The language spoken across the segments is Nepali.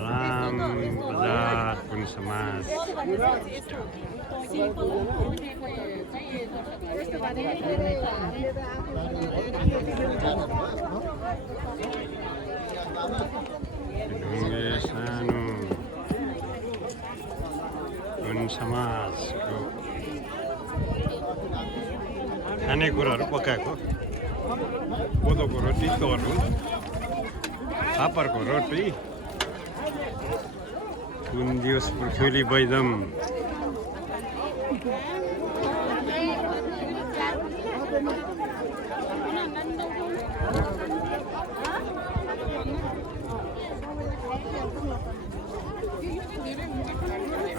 राम बजार पुन समाज ढुङ्गे सानो पुन समाजको खानेकुराहरू पकाएको कोदोको रोटी तरुल फापरको रोटी कुन्दियोस पृथ्वी वैदम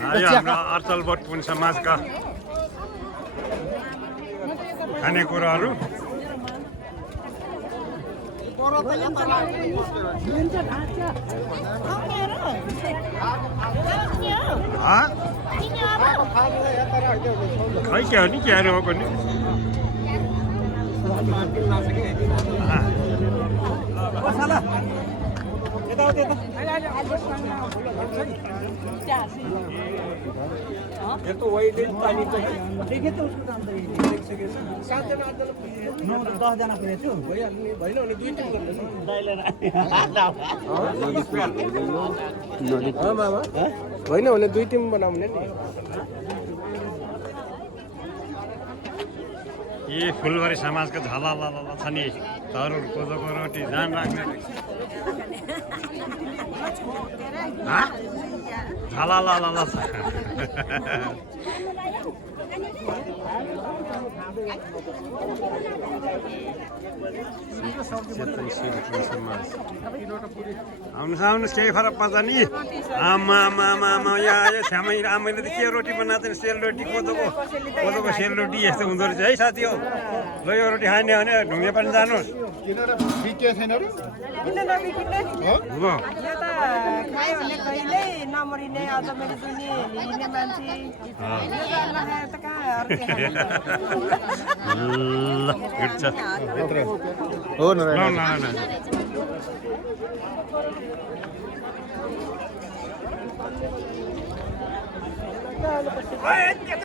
आयो हाम्रो अर्चलबोट पुन समाजका खानेकुराहरू खै के हो नि के हो नि ये तो वही दिन पानी चाहिए देखिए तो उसको काम करिए देख सके 7 जना 10 जना करे छु भइल भने दुई टिम गर्नु दाइले हां मामा होइन भने दुई टिम बनाउने नि ये फुलबारी समाजको झला लाला छ नि तरुल कोदोको रोटी जान राख्ने झला लाला छ आउनुहोस् केही फरक पर्छ नि आमा यहाँ श्यामै आमैले त के रोटी बनाएको थिएन सेलरोटी कोदोको सेलरोटी यस्तो हुँदो रहेछ है साथी हो ल यो रोटी खाने भने ढुङ्गे पनि जानुहोस् हो न